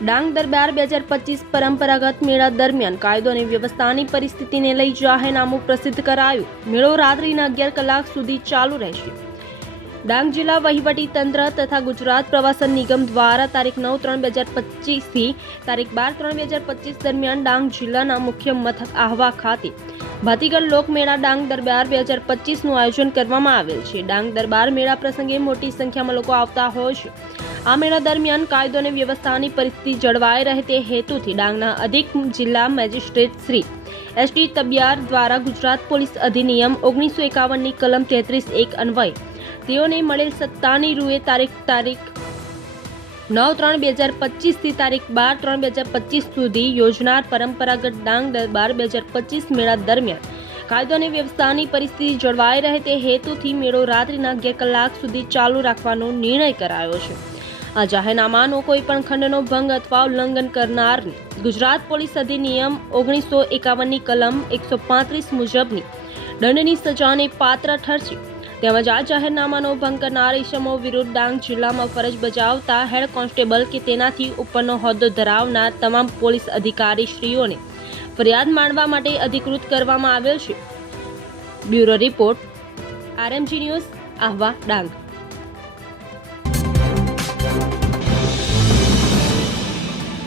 ડાંગ દરબાર બે હજાર પચીસ પરંપરાગત મેળા દરમિયાન કાયદો અને વ્યવસ્થાની પરિસ્થિતિને લઈ જાહેરનામું પ્રસિદ્ધ કરાયું. મેળો રાત્રિના અગિયાર કલાક સુધી ચાલુ રહેશે. ડાંગ જિલ્લા વહીવટી તંત્ર તથા ગુજરાત પ્રવાસન નિગમ દ્વારા તારીખ નવ ત્રણ બે હજાર પચીસથી તારીખ બાર ત્રણ બે હજાર પચીસ દરમિયાન ડાંગ જિલ્લાના મુખ્ય મથક આહવા ખાતે ભાતીગળ લોકમેળા ડાંગ દરબાર બે હજાર પચીસનું આયોજન કરવામાં આવેલ છે. ડાંગ દરબાર મેળા પ્રસંગે મોટી સંખ્યામાં લોકો આવતા હોય છે. આ મેળા દરમિયાન કાયદો અને વ્યવસ્થાની પરિસ્થિતિ જળવાઈ રહે તે હેતુથી ડાંગના અધિક જિલ્લા magistrate Shri S T Tabiyar દ્વારા ગુજરાત પોલીસ અધિનિયમ ઓગણીસો એકાવનની કલમ તેત્રીસ એક અન્વયે તેઓને મળેલ સત્તાની રૂએ તારીખ તારીખ નવ ત્રણ બે હજાર પચીસથી તારીખ બાર ત્રણ બે હજાર પચીસ સુધી યોજનાર પરંપરાગત ડાંગ દરબાર બે હજાર પચીસ મેળા દરમિયાન કાયદો અને વ્યવસ્થાની પરિસ્થિતિ જળવાઈ રહે તે હેતુથી મેળો રાત્રિના અગિયાર કલાક સુધી ચાલુ રાખવાનો નિર્ણય કરાયો છે. આ જાહેરનામાનો કોઈ પણ ખંડનો ભંગ અથવા ઉલ્લંઘન કરનારને ગુજરાત પોલીસ અધિનિયમ ઓગણીસો એકાવનની કલમ એકસો પાંત્રીસ મુજબની દંડની સજાને પાત્ર ઠરશે. તેમજ આ જાહેરનામાનો ભંગ કરનાર ઇસમો વિરુદ્ધ ડાંગ જિલ્લામાં ફરજ બજાવતા હેડ કોન્સ્ટેબલ કે તેનાથી ઉપરનો હોદ્દો ધરાવનાર તમામ પોલીસ અધિકારી શ્રીઓને ફરિયાદ માંડવા માટે અધિકૃત કરવામાં આવેલ છે. Bureau report, RMG news, Ahwa Dang.